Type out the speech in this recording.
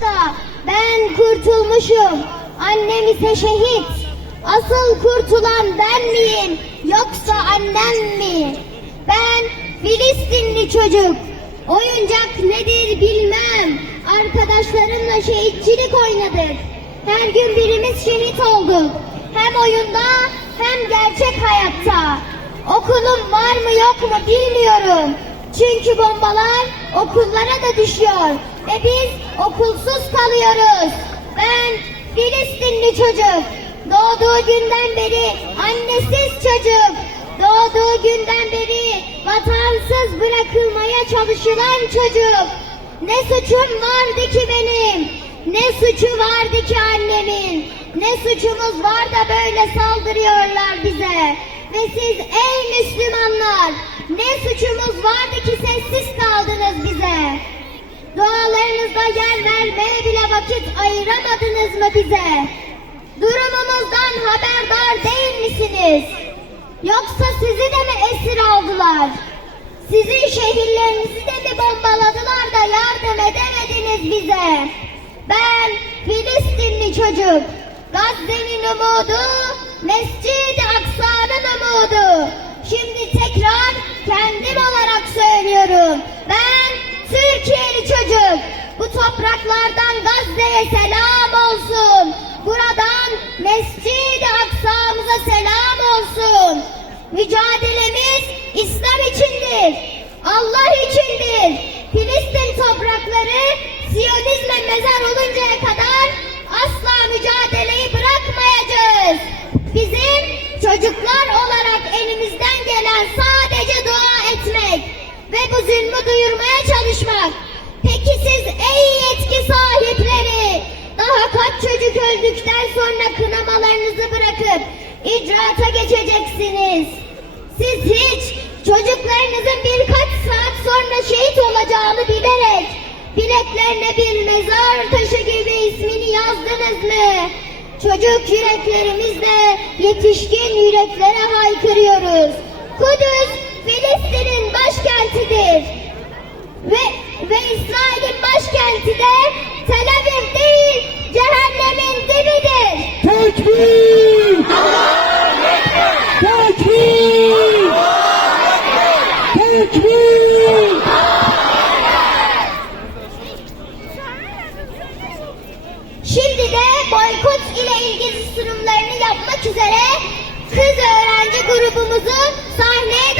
da ben kurtulmuşum. Annem ise şehit. Asıl kurtulan ben miyim yoksa annem mi? Ben Filistinli çocuk. Oyuncak nedir bilmem. Arkadaşlarımla şehitçilik oynadık. Her gün birimiz şehit olduk. Hem oyunda hem gerçek hayatta. Okulum var mı yok mu bilmiyorum. Çünkü bombalar okullara da düşüyor. Ve biz okulsuz kalıyoruz. Ben Filistinli çocuk. Doğduğu günden beri annesiz çocuk. Doğduğu günden beri vatansız bırakılmaya çalışılan çocuk. Ne suçum vardı ki benim? Ne suçu vardı ki annemin? Ne suçumuz var da böyle saldırıyorlar bize? Ve siz ey Müslümanlar ne suçumuz vardı sessiz kaldınız bize? Dualarınızda yer vermeye bile vakit ayıramadınız mı bize? Durumumuzdan haberdar değil misiniz? Yoksa sizi de mi esir aldılar? Sizin şehirlerinizi de mi bombaladılar da yardım edemediniz bize? Ben Filistinli çocuk, Gazze'nin umudu, Mescid-i Aksa'nın umudu. Bu topraklardan Gazze'ye selam olsun. Buradan Mescid-i Aksa'mıza selam olsun. Mücadelemiz İslam içindir. Allah içindir. Filistin toprakları Siyonizme mezar oluncaya kadar asla mücadeleyi bırakmayacağız. Bizim çocuklar olarak elimizden gelen sadece öldükten sonra kınamalarınızı bırakıp icraata geçeceksiniz? Siz hiç çocuklarınızın birkaç saat sonra şehit olacağını bilerek bileklerine bir mezar taşı gibi ismini yazdınız mı? Çocuk yüreklerimizle yetişkin yüreklere haykırıyoruz. Kudüs Filistin'in Şimdi de boykot ile ilgili sunumlarını yapmak üzere kız öğrenci grubumuzu sahneye